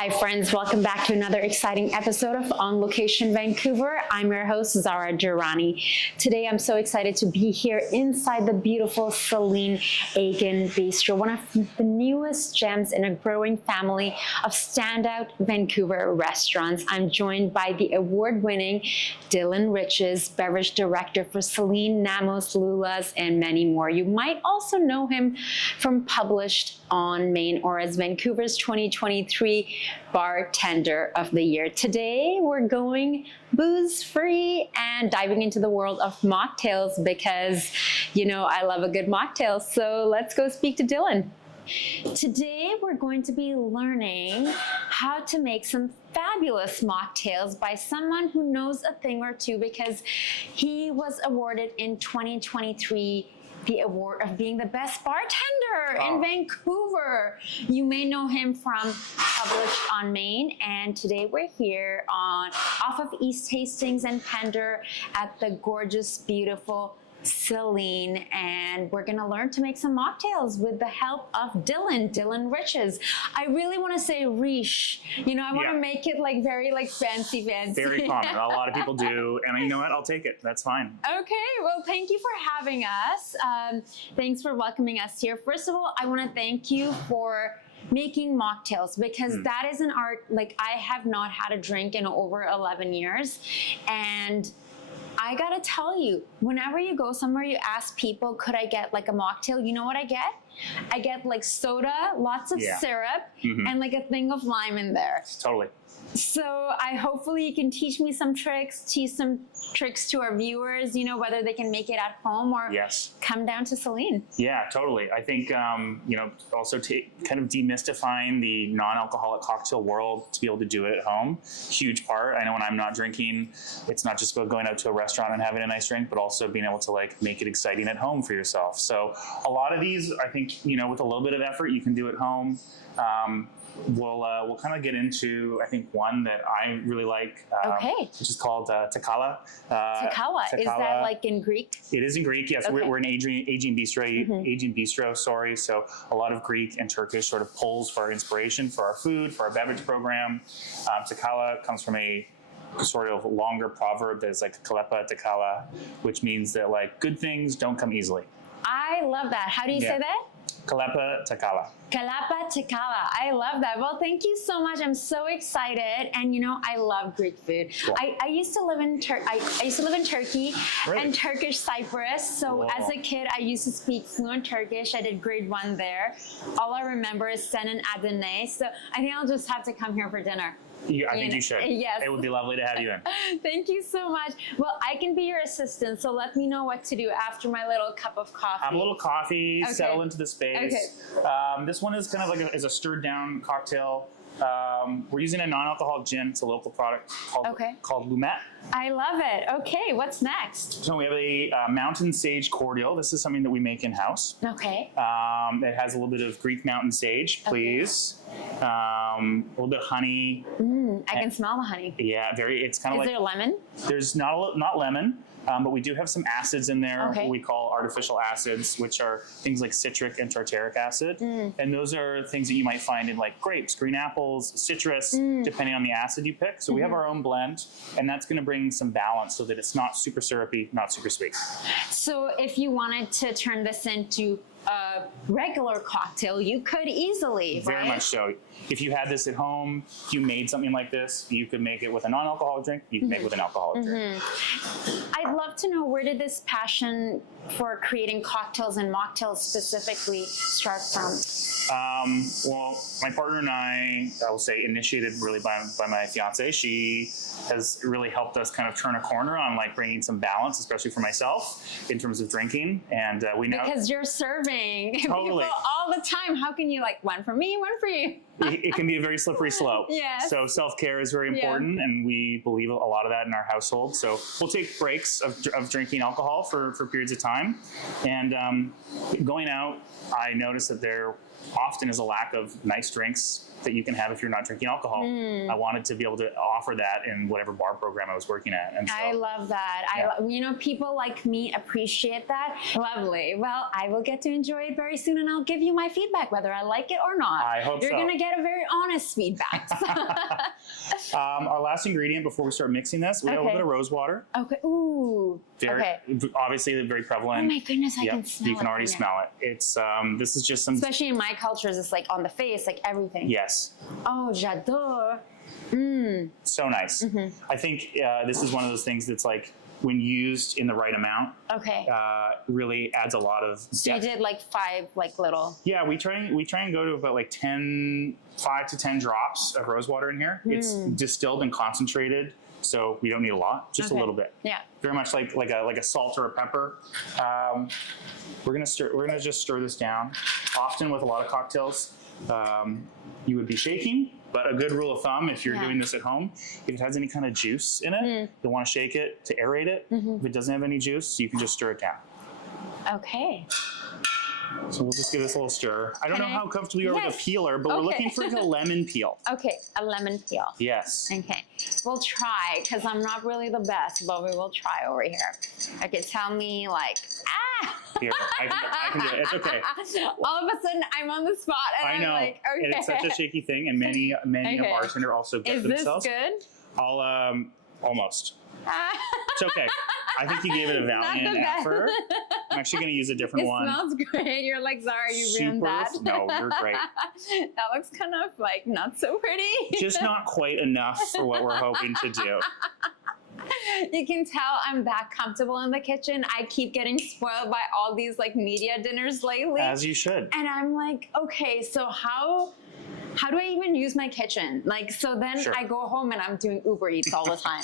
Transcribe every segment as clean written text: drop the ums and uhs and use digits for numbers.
Hi friends, welcome back to another exciting episode of On Location Vancouver. I'm your host, Zara Durrani. Today I'm so excited to be here inside the beautiful Selene Aegean Bistro, one of the newest gems in a growing family of standout Vancouver restaurants. I'm joined by the award-winning Dylan Riches, Beverage Director for Selene, Nammos, Loula's, and many more. You might also know him from Published on Main or as Vancouver's 2023 Bartender of the Year. Today we're going booze-free and diving into the world of mocktails because, you know, I love a good mocktail. So let's go speak to Dylan. Today we're going to be learning how to make some fabulous mocktails by someone who knows a thing or two because he was awarded in 2023 the award of being the best bartender in Vancouver. You may know him from Published on Main, and today we're here off of East Hastings and Pender at the gorgeous, beautiful Selene, and we're gonna learn to make some mocktails with the help of Dylan Riches. I really want to say Riche. You know, I want to make it like very like fancy. Very common. A lot of people do, and you know what? I'll take it. That's fine. Okay. Well, thank you for having us. Thanks for welcoming us here. First of all, I want to thank you for making mocktails because that is an art. Like, I have not had a drink in over 11 years, and I gotta tell you, whenever you go somewhere, you ask people, could I get like a mocktail? You know what I get? I get like soda, lots of syrup, and like a thing of lime in there. Totally. So hopefully you can teach me some tricks, teach some tricks to our viewers, you know, whether they can make it at home or come down to Selene. Yeah, totally. I think, you know, also kind of demystifying the non-alcoholic cocktail world to be able to do it at home, huge part. I know when I'm not drinking, it's not just about going out to a restaurant and having a nice drink, but also being able to like make it exciting at home for yourself. So a lot of these, I think, you know, with a little bit of effort, you can do at home. We'll kind of get into, I think, one that I really like, which is called Takala. Takawa. Is that like in Greek? It is in Greek, yes. We're an Aegean Bistro, sorry. So a lot of Greek and Turkish sort of pulls for our inspiration for our food, for our beverage program. Takala comes from a sort of longer proverb that's like Kalepa Takala, which means that like good things don't come easily. I love that. How do you say that? Kalapa Takala. Kalapa Takala. I love that. Well, thank you so much. I'm so excited. And you know, I love Greek food. Cool. I used to live in Turkey and Turkish Cyprus. So as a kid, I used to speak fluent Turkish. I did grade 1 there. All I remember is Sen and Adene. So I think I'll just have to come here for dinner. I think you should. Yes. It would be lovely to have you in. Thank you so much. Well, I can be your assistant, so let me know what to do after my little cup of coffee. Have a little coffee, settle into the space. Okay. This one is kind of like a stirred down cocktail. We're using a non-alcoholic gin. It's a local product called Lumet. I love it. Okay, what's next? So we have a mountain sage cordial. This is something that we make in-house. Okay. It has a little bit of Greek mountain sage, please. A little bit of honey. I can smell the honey. Yeah, it's kind of like... Is there lemon? There's not lemon. But we do have some acids in there, what we call artificial acids, which are things like citric and tartaric acid. And those are things that you might find in like grapes, green apples, citrus, depending on the acid you pick. So we have our own blend, and that's going to bring some balance so that it's not super syrupy, not super sweet. So if you wanted to turn this into a regular cocktail, you could easily, Very much so. If you had this at home, if you made something like this, you could make it with a non-alcoholic drink, you can make it with an alcoholic drink. I'd love to know, where did this passion for creating cocktails and mocktails specifically start from? Well, my partner and I will say, initiated really by my fiance. She has really helped us kind of turn a corner on like bringing some balance, especially for myself, in terms of drinking. And we now... Because you're serving people all the time. How can you like, one for me, one for you? It can be a very slippery slope. Yes. So self-care is very important, and we believe a lot of that in our household. So we'll take breaks of drinking alcohol for periods of time. And going out, I noticed that there often is a lack of nice drinks that you can have if you're not drinking alcohol. I wanted to be able to offer that in whatever bar program I was working at. And so, I love that. Yeah. People like me appreciate that. Lovely. Well, I will get to enjoy it very soon, and I'll give you my feedback, whether I like it or not. I hope You're so. going to get a very honest feedback. Our last ingredient before we start mixing this, we have a little bit of rose water. Okay. Ooh. Very, obviously very prevalent. Oh my goodness, I Yep, can smell it. you can already from smell it. It's this is just some. Especially in my cultures, it's like on the face, like everything. Yes. Oh, j'adore. So nice. I think this is one of those things that's like when used in the right amount, Okay. really adds a lot of So you depth. did like 5 like little. Yeah, we try and go to about like 5 to 10 drops of rose water in here. It's distilled and concentrated, so we don't need a lot, just a little bit. Yeah. Very much like a salt or a pepper. We're gonna just stir this down. Often with a lot of cocktails, you would be shaking. But a good rule of thumb, if you're doing this at home, if it has any kind of juice in it, you'll want to shake it to aerate it. If it doesn't have any juice, you can just stir it down. Okay. So we'll just give this a little stir. I don't know I- how comfortable you are with a peeler, but we're looking for a lemon peel. Okay, a lemon peel. Yes. Okay, we'll try, because I'm not really the best, but we will try over here. Okay, tell me like, Here, I can do it. It's okay. All of a sudden, I'm on the spot, and I know. I'm like, okay. And it's such a shaky thing, and many a bartender also get Is themselves. this good? I'll almost. It's okay. I think you gave it a Not valiant the best. effort. I'm actually going to use a different It one. smells great. You're like, Zara, you ruined that. No, you're great. That looks kind of like not so pretty. Just not quite enough for what we're hoping to do. You can tell I'm that comfortable in the kitchen. I keep getting spoiled by all these like media dinners lately. As you should. And I'm like, okay, so how do I even use my kitchen? Like, so then I go home and I'm doing Uber Eats all the time.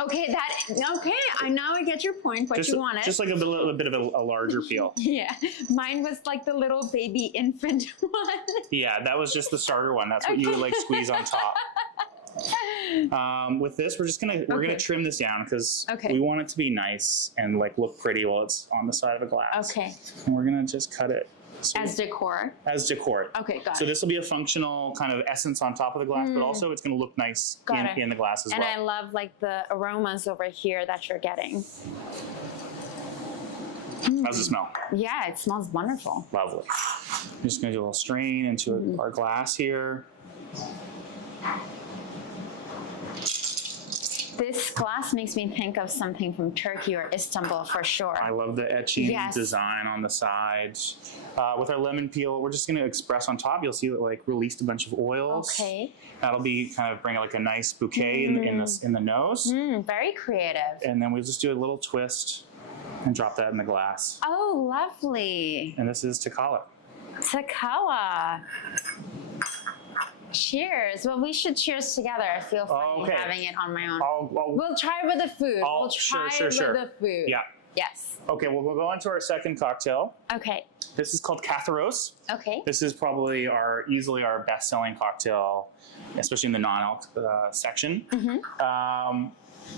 Okay, now I get your point, what you wanted. Just like a little bit of a larger peel. Yeah, mine was like the little baby infant one. Yeah, that was just the starter one. That's what you would like squeeze on top. With this, we're gonna trim this down because we want it to be nice and like look pretty while it's on the side of a glass. Okay. And we're gonna just cut it. As decor? As decor. Okay, got it. So this will be a functional kind of essence on top of the glass, but also it's going to look nice in the glass as well. And I love like the aromas over here that you're getting. How's it smell? Yeah, it smells wonderful. Lovely. I'm just going to do a little strain into our glass here. This glass makes me think of something from Turkey or Istanbul for sure. I love the etching design on the sides. With our lemon peel, we're just going to express on top. You'll see it like released a bunch of oils. Okay. That'll be kind of bring like a nice bouquet in the nose. Very creative. And then we'll just do a little twist and drop that in the glass. Oh, lovely. And this is Takala. Takala. Cheers. Well, we should cheers together. I feel funny having it on my own. We'll try with the food. We'll try with the food. Yeah. Yes. Okay, well, we'll go on to our second cocktail. Okay. This is called Catharos. Okay. This is probably easily our best-selling cocktail, especially in the non-alc section.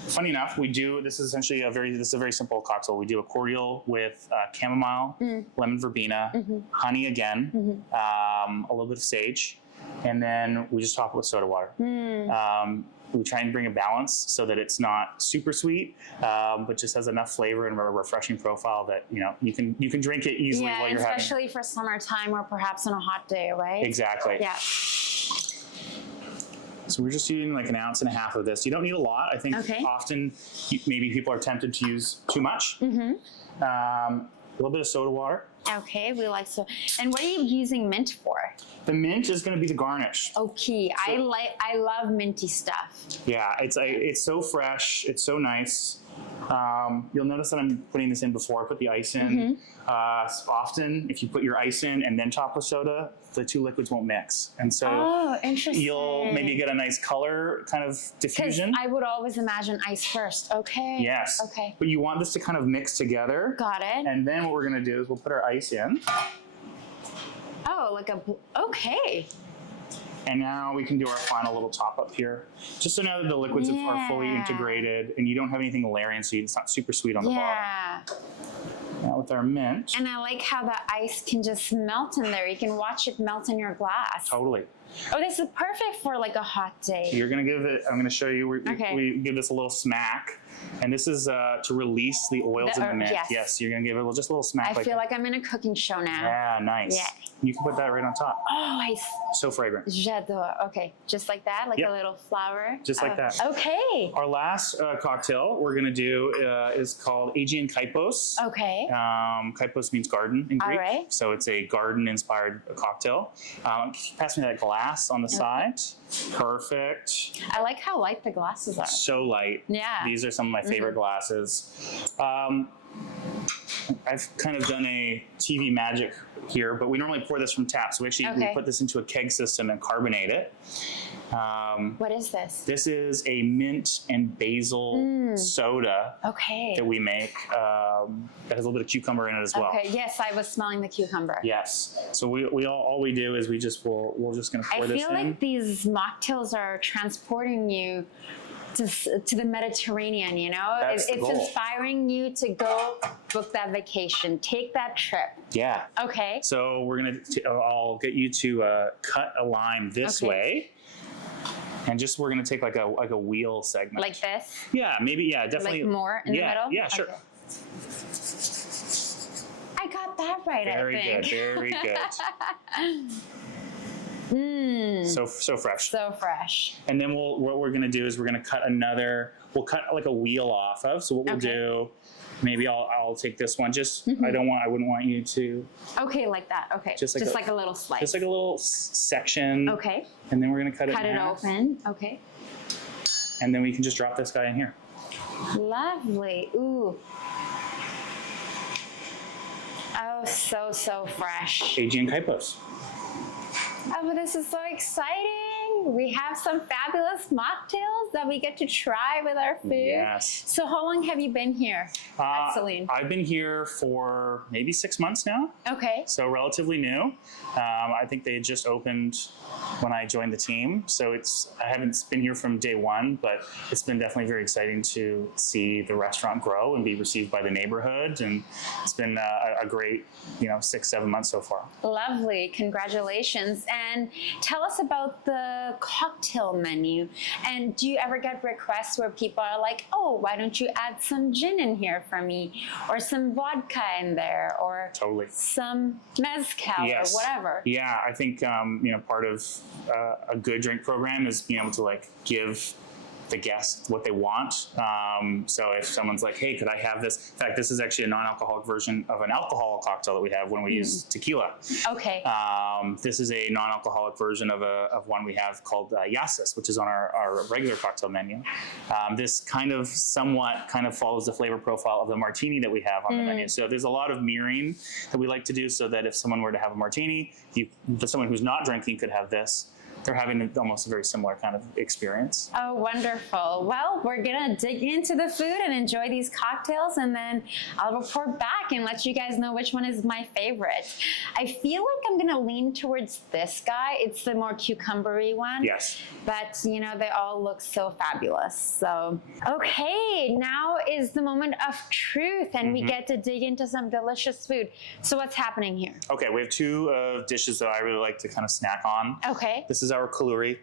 Funny enough, this is essentially a very simple cocktail. We do a cordial with chamomile, lemon verbena, honey again, a little bit of sage, and then we just top it with soda water. We try and bring a balance so that it's not super sweet, but just has enough flavor and a refreshing profile that you can drink it easily while you're having. Especially for summertime or perhaps on a hot day, right? Exactly. Yeah. So we're just using like 1.5 ounces of this. You don't need a lot. I think often maybe people are tempted to use too much. A little bit of soda water. Okay, we like so. And what are you using mint for? The mint is going to be the garnish. Okay, so, I love minty stuff. Yeah, it's so fresh. It's so nice. You'll notice that I'm putting this in before I put the ice in. Often, if you put your ice in and then top with soda, the two liquids won't mix. And so you'll maybe get a nice color kind of diffusion. I would always imagine ice first. Okay. Yes. Okay. But you want this to kind of mix together. Got it. And then what we're going to do is we'll put our ice in. Oh, okay. And now we can do our final little top up here. Just so now that the liquids are fully integrated and you don't have anything layering, so it's not super sweet on the bottom. Now with our mint. And I like how the ice can just melt in there. You can watch it melt in your glass. Totally. Oh, this is perfect for like a hot day. You're gonna give it, I'm gonna show you, Okay. we give this a little smack. And this is to release the oils in the mint. Yes. Yes, you're gonna give it just a little smack. I feel like I'm in a cooking show now. Yeah, nice. Yeah. You can put that right on top. Oh, So fragrant. j'adore. Okay, just like that, like Yep. a little flower. Just like that. Okay. Our last cocktail we're gonna do is called Aegean Kypos. Okay. Kypos means garden in Greek. All right. So it's a garden-inspired cocktail. Can you pass me that glass on the side? Perfect. I like how light the glasses are. So light. Yeah. These are some of my favorite glasses. I've kind of done a TV magic here, but we normally pour this from tap. So we actually we put this into a keg system and carbonate it. What is this? This is a mint and basil soda Okay. that we make that has a little bit of cucumber in it as well. Okay. Yes, I was smelling the cucumber. Yes. So we all we do is we're just gonna pour this in. I feel like these mocktails are transporting you to the Mediterranean, you know? That's the It's goal. inspiring you to go book that vacation, take that trip. Yeah. Okay. So we're gonna I'll get you to cut a lime this way. And just we're gonna take like a wheel segment. Like this? Yeah, maybe, yeah, definitely. Like more in the middle? Yeah, sure. Okay. I got that right, Very I think. good, very good. So fresh. So fresh. And then what we're gonna do is we're gonna cut we'll cut like a wheel off of. So what we'll do, maybe I'll take this one. Just I wouldn't want you to. Okay, like that. Okay. Just like a little slice. Just like a little section. Okay. And then we're gonna cut it in Cut it half. open. Okay. And then we can just drop this guy in here. Lovely. Ooh. Oh, so fresh. Aegean Kypos. Oh, but this is so exciting. We have some fabulous mocktails that we get to try with our food. Yes. So how long have you been here at Selene? I've been here for maybe 6 months now. Okay. So relatively new. I think they had just opened when I joined the team. So I haven't been here from day one, but it's been definitely very exciting to see the restaurant grow and be received by the neighborhood. And it's been a great, 6-7 months so far. Lovely. Congratulations. And tell us about the cocktail menu. And do you ever get requests where people are like, oh, why don't you add some gin in here for me? Or some vodka in there? Or Totally. some mezcal or whatever? Yeah, I think, part of a good drink program is being able to give the guest what they want. So if someone's like, hey, could I have this? In fact, this is actually a non-alcoholic version of an alcoholic cocktail that we have when we use tequila. Okay. This is a non-alcoholic version of one we have called Yasis, which is on our regular cocktail menu. This somewhat follows the flavor profile of the martini that we have on the menu. So there's a lot of mirroring that we like to do so that if someone were to have a martini, someone who's not drinking could have this. They're having almost a very similar kind of experience. Oh, wonderful. Well, we're gonna dig into the food and enjoy these cocktails, and then I'll report back and let you guys know which one is my favorite. I feel like I'm gonna lean towards this guy. It's the more cucumbery one. Yes. But, they all look so fabulous. So, okay, now is the moment of truth, and we get to dig into some delicious food. So what's happening here? Okay, we have two dishes that I really like to kind of snack on. Okay. This is our kaluri,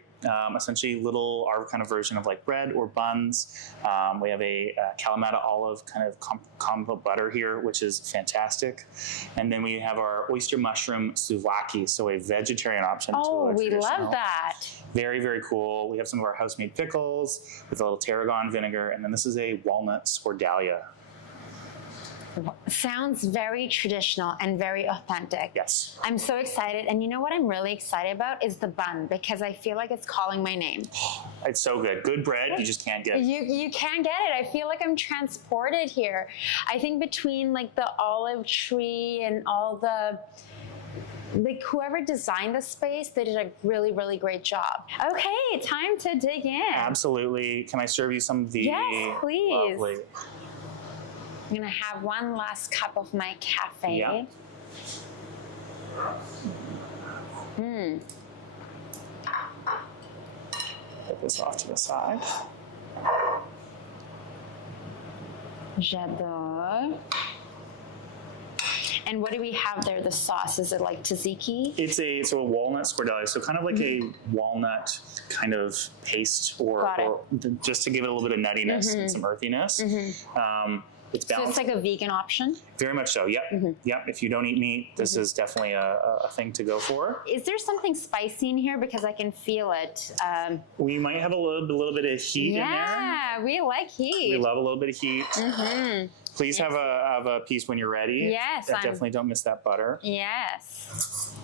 essentially our kind of version of bread or buns. We have a Kalamata olive kind of combo butter here, which is fantastic. And then we have our oyster mushroom souvlaki, so a vegetarian option. Oh, we love that. Very, very cool. We have some of our house-made pickles with a little tarragon vinegar, and then this is a walnut scordalia. Sounds very traditional and very authentic. Yes. I'm so excited. And you know what I'm really excited about is the bun, because I feel like it's calling my name. It's so good. Good bread, you just can't get it. You can't get it. I feel like I'm transported here. I think between the olive tree and all the whoever designed the space, they did a really, really great job. Okay, time to dig in. Absolutely. Can I serve you some of the Yes, please. lovely... I'm gonna have one last cup of my cafe. Yeah. Put this off to the side. J'adore. And what do we have there? The sauce, is it like tzatziki? It's a walnut squardelli, so kind of like a walnut kind of paste, or just to give it a little bit of nuttiness and some earthiness. It's balanced. So it's like a vegan option? Very much so, yep. Yep, if you don't eat meat, this is definitely a thing to go for. Is there something spicy in here? Because I can feel it. We might have a little bit of heat in there. Yeah, we like heat. We love a little bit of heat. Please have a piece when you're ready. Yes. Definitely don't miss that butter. Yes.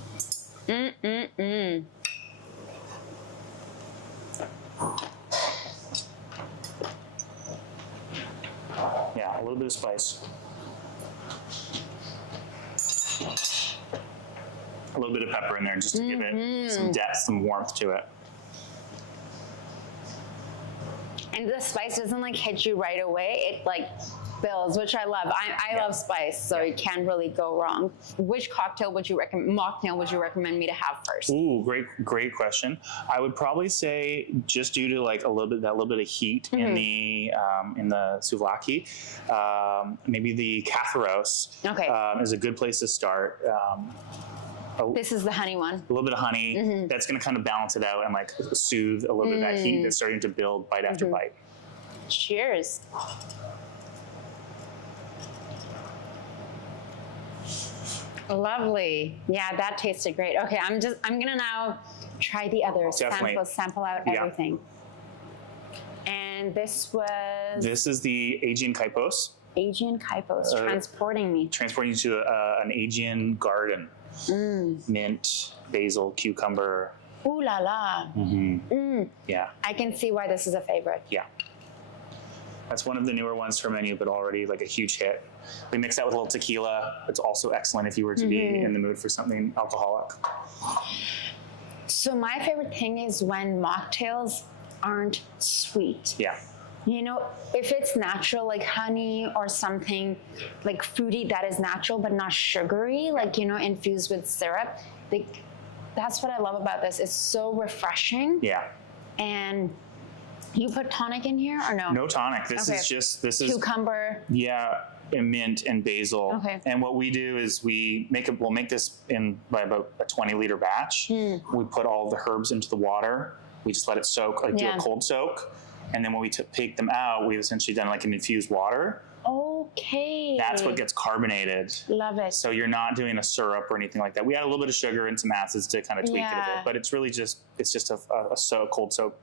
Yeah, a little bit of spice. A little bit of pepper in there just to give it some depth, some warmth to it. And the spice doesn't like hit you right away. It like builds, which I love. I love spice, so you can't really go wrong. Which cocktail would you recommend, mocktail would you recommend me to have first? Ooh, great question. I would probably say, just due to like that little bit of heat in the souvlaki, maybe the Catharos is a good place to start. This is the honey one. A little bit of honey. That's going to kind of balance it out and like soothe a little bit of that heat that's starting to build bite after bite. Cheers. Lovely. Yeah, that tasted great. Okay, I'm gonna now try the others. Definitely. Sample out everything. And this is the Aegean Kypos. Aegean Kypos, transporting me. Transporting you to an Aegean garden. Mint, basil, cucumber. Ooh la la. Yeah. I can see why this is a favorite. Yeah. That's one of the newer ones to our menu, but already like a huge hit. We mix that with a little tequila. It's also excellent if you were to be in the mood for something alcoholic. So my favorite thing is when mocktails aren't sweet. Yeah. You know, if it's natural, like honey or something like fruity that is natural but not sugary, like, you know, infused with syrup, that's what I love about this. It's so refreshing. Yeah. And you put tonic in here or no? No tonic. This is cucumber. Yeah, and mint and basil. Okay. And what we do is we'll make this by about a 20-liter batch. We put all the herbs into the water. We just let it soak, like do a cold soak. And then when we take them out, we've essentially done like an infused water. Okay. That's what gets carbonated. Love it. So you're not doing a syrup or anything like that. We add a little bit of sugar and some acids to kind of tweak it a bit, but it's really just a cold soak.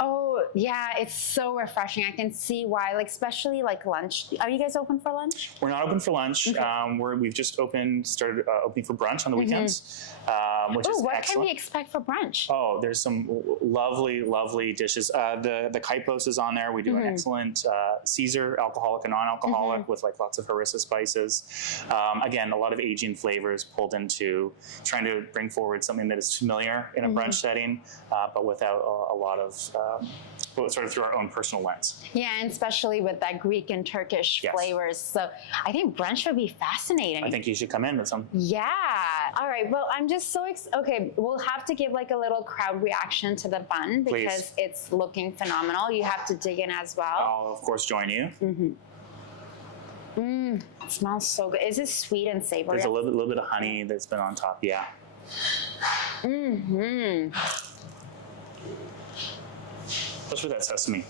Oh yeah, it's so refreshing. I can see why, like especially like lunch. Are you guys open for lunch? We're not open for lunch. We've just started opening for brunch on the weekends, which is what excellent. can we expect for brunch? Oh, there's some lovely dishes. The Kypos is on there. We do an excellent Caesar, alcoholic and non-alcoholic, with like lots of harissa spices. Again, a lot of Aegean flavors pulled into trying to bring forward something that is familiar in a brunch setting, but without a lot of sort of through our own personal lens. Yeah, and especially with that Greek and Turkish flavors. So I think brunch would be fascinating. I think you should come in with some. Yeah. All right. Well, I'm just so okay. We'll have to give like a little crowd reaction to the bun because it's looking phenomenal. You have to dig in as well. I'll of course join you. It smells so good. Is it sweet and savory? There's a little bit of honey that's been on top. Yeah. Especially that sesame.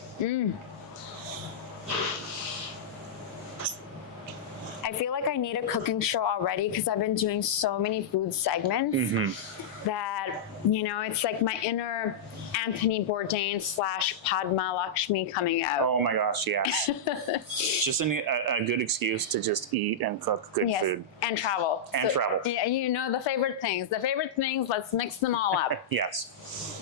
I feel like I need a cooking show already because I've been doing so many food segments that, you know, it's like my inner Anthony Bourdain / Padma Lakshmi coming out. Oh my gosh, yes. Just a good excuse to just eat and cook good food. And travel. And travel. Yeah, you know, the favorite things, let's mix them all up. Yes.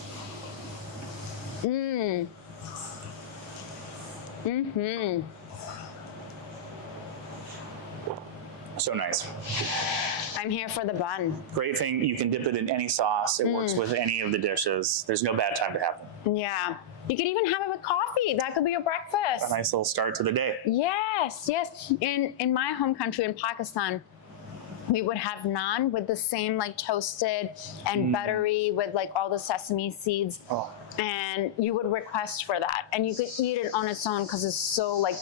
So nice. I'm here for the bun. Great thing, you can dip it in any sauce. It works with any of the dishes. There's no bad time to have them. Yeah. You could even have it with coffee. That could be your breakfast. A nice little start to the day. Yes, yes. In my home country, in Pakistan, we would have naan with the same like toasted and buttery with like all the sesame seeds. And you would request for that. And you could eat it on its own because it's so like,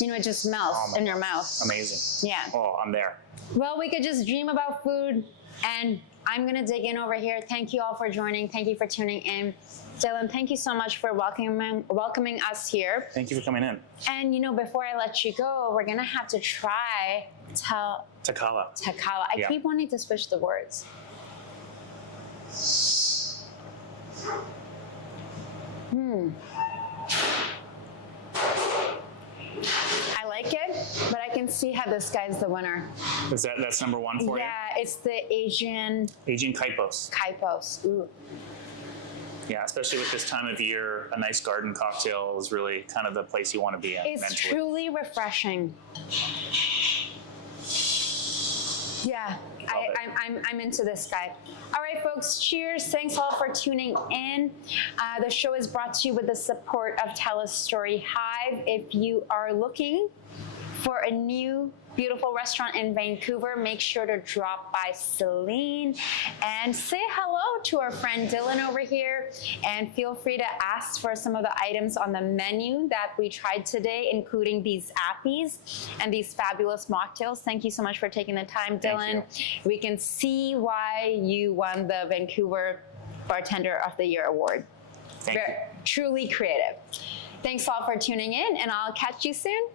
you know, it just melts in your mouth. Amazing. Yeah. Oh, I'm there. Well, we could just dream about food, and I'm gonna dig in over here. Thank you all for joining. Thank you for tuning in. Dylan, thank you so much for welcoming us here. Thank you for coming in. And you know, before I let you go, we're gonna have to try Takala. I keep wanting to switch the words. I like it, but I can see how this guy's the winner. That's number one for you? Yeah, it's the Aegean Kaipos. Ooh. Yeah, especially with this time of year, a nice garden cocktail is really kind of the place you want to be in. It's mentally. truly refreshing. Yeah, I'm into this guy. All right, folks, cheers. Thanks all for tuning in. The show is brought to you with the support of TELUS STORYHIVE. If you are looking for a new beautiful restaurant in Vancouver, make sure to drop by Selene and say hello to our friend Dylan over here, and feel free to ask for some of the items on the menu that we tried today, including these appies and these fabulous mocktails. Thank you so much for taking the time, Dylan. We can see why you won the Vancouver Bartender of the Year award. Thank you. Truly creative. Thanks all for tuning in, and I'll catch you soon.